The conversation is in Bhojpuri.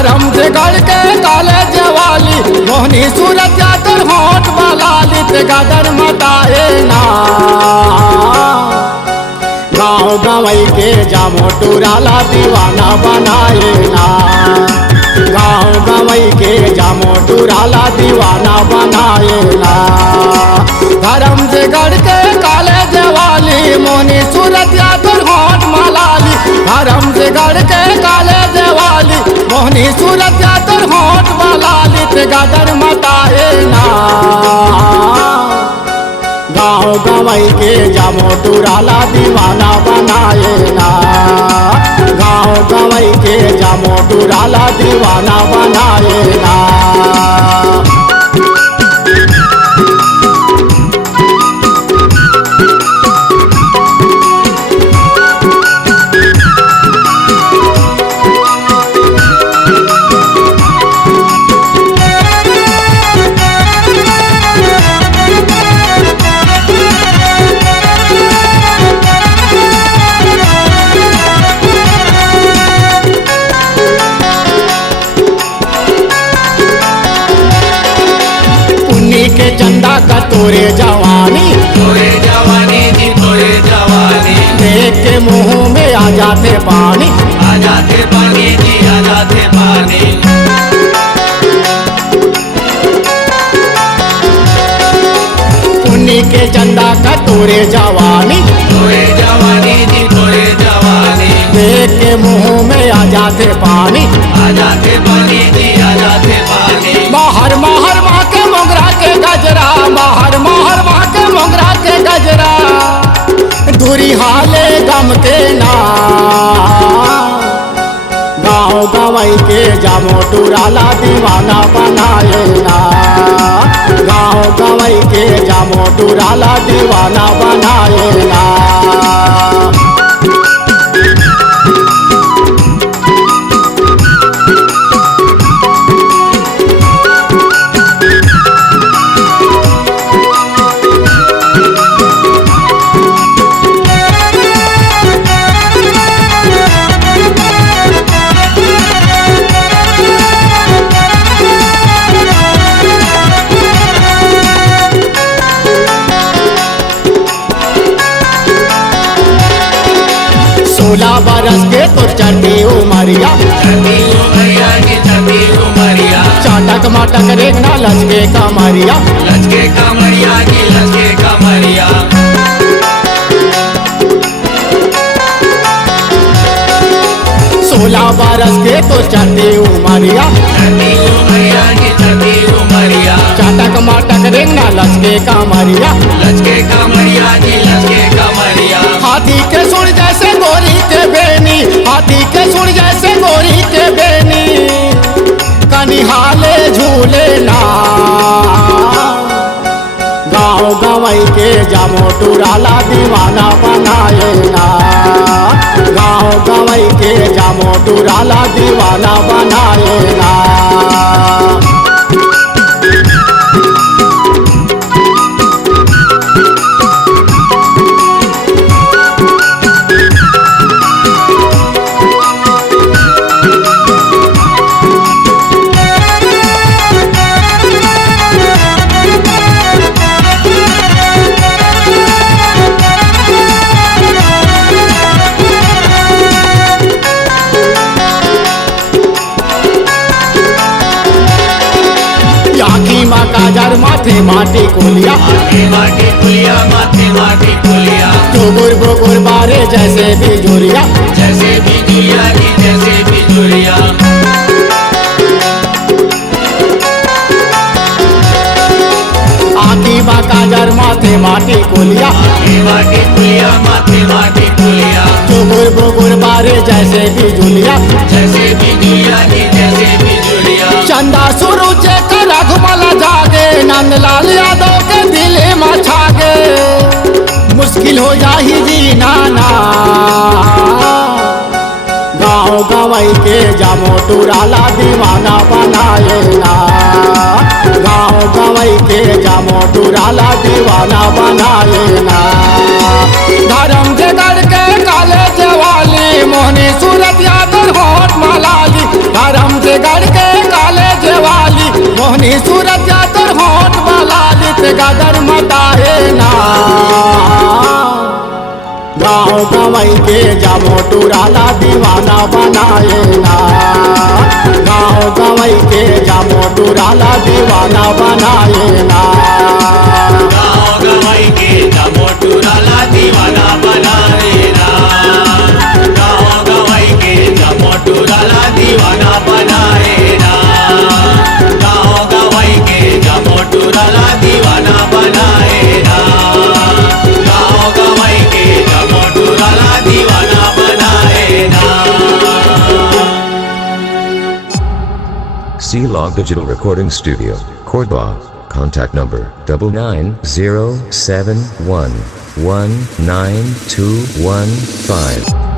धर्म से गढ़ के काले जवाली मोहनी सूरत या तर होठ वाला लित गदर मताए ना गाँव गवई के जामो टुराला दीवाना बनाए ना गाँव गवई के जामो टुराला दीवाना बनाए ना धर्म से गढ़ के काले जवाली मोहनी सूरत या तर होठ मलाली धर्म से गढ़ के काले जवाली मोहनी सूरत या तर होठ वाला लित गदर मताए ना गाँव गवई के जामो टुराला दीवाना बनाए ना गाँव गवई के जामो टुराला दीवाना बनाए ना के चंदा का तोरे जवानी जी तोरे जवानी देख के मुंह में आ जाते पानी आ जाते पानी जी आ जाते पानी उन्हीं के चंदा का तोरे जवानी जी तोरे जवानी देख के मुंह में आ जाते पानी आ जाते पानी जी आ जाते पानी बाहर महर माँ के मोगरा के गजरा बाहर महर माँ के मोगरा के गजरा दूरी हाले गम के ना गाँव गवई के जामो टुराला दीवाना बनाए ना गाँव गवई के जामो टुराला दीवाना बनाए ना सोलह बरस के तो चढ़ी उमरिया चाटक माटक रेखना लचके कमरिया लचके कमरिया की लचके कमरिया 16 बरस के तो चढ़ी उमरिया की उमरिया चाटक माटक रेखना लचके कमरिया लचके कमरिया की लचके कमरिया हाथी के सुन जैसे गोरी के बेनी हाथी के सुन जैसे गोरी के बेनी कनिहाले झूले ना गाँव गवई के जामो टुराला दीवाना बनाए ना गाँव गवई के जामो टुराला दीवाना बनाए ना माँ काजर माथे माटी कोलिया माटी कुलिया माथे माटी कुलिया चोगुर बोगुर बारे जैसे बिजुरिया जैसे बिजुरिया की जैसे बिजुरिया आखी माँ काजर माथे माटी कोलिया माटी कुलिया माथे माटी कुलिया चोगुर बोगुर बारे जैसे बिजुलिया जैसे बिजुरिया की जैसे बिजुरिया चंदा सुरुच कर रघुमला जागे नंदलाल यादव के दिल में छागे मुश्किल हो जाही जीना ना गाँव गवई के जामो टुराला दीवाना बनाए ना गाँव गवई के जामो टुराला दीवाना बनाए ना धर्म के गढ़ के काले जवाली मोहनी सूरत यादव होठ मलाली धर्म के गढ़ के जामोटुराला दीवाना बनाए ना। गाँव गवई के जामोटुराला दीवाना बनाए ना। गाँव गवाई के जामोटुराला दीवाना बनाए ना। गाँव गवाई के जामोटुराला दीवाना बनाए ना। गाँव गवाई के जामोटुराला दीवाना बनाए ना। गाँव गवाई के जामोटुराला दीवाना बनाए ना। C-Log Digital Recording Studio, Cordoba. Contact number 99071192115.